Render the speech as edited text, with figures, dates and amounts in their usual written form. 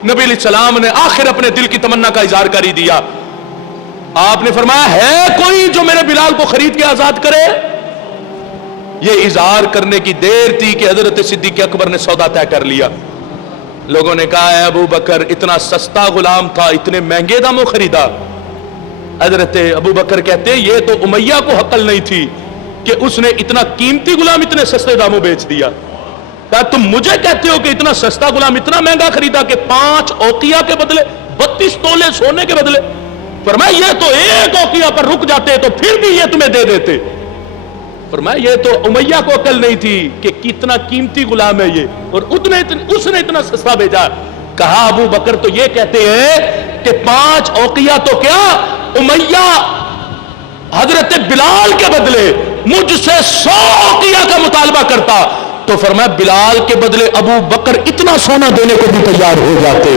नबी अलैहिस्सलाम ने आखिर अपने दिल की तमन्ना का इजहार कर ही दिया। आपने फरमाया, है कोई जो मेरे बिलाल को खरीद के आजाद करे? ये इजहार करने की देर थी कि हजरत सिद्दीक अकबर ने सौदा तय कर लिया। लोगों ने कहा, है अबू बकर इतना सस्ता गुलाम था, इतने महंगे दामों खरीदा? हजरत अबू बकर कहते हैं, ये तो उमैया को अक्ल नहीं थी कि उसने इतना कीमती गुलाम इतने सस्ते दामों बेच दिया। क्या तुम मुझे कहते हो कि इतना सस्ता गुलाम इतना महंगा खरीदा कि 5 औकिया के बदले 32 तोले सोने के बदले? फरमाया, ये तो एक औकिया पर रुक जाते तो फिर भी ये तुम्हें दे देते। फरमाया, ये तो उमैया को अकल नहीं थी कि कितना कीमती गुलाम है ये, और उसने इतना सस्ता भेजा। कहा, अबू बकर तो ये कहते हैं कि 5 औकिया तो क्या, उमैया हजरत बिलाल के बदले मुझसे 100 औकिया का मुतालबा करता। तो फरमाया, बिलाल के बदले अबू बकर इतना सोना देने को भी तैयार हो जाते।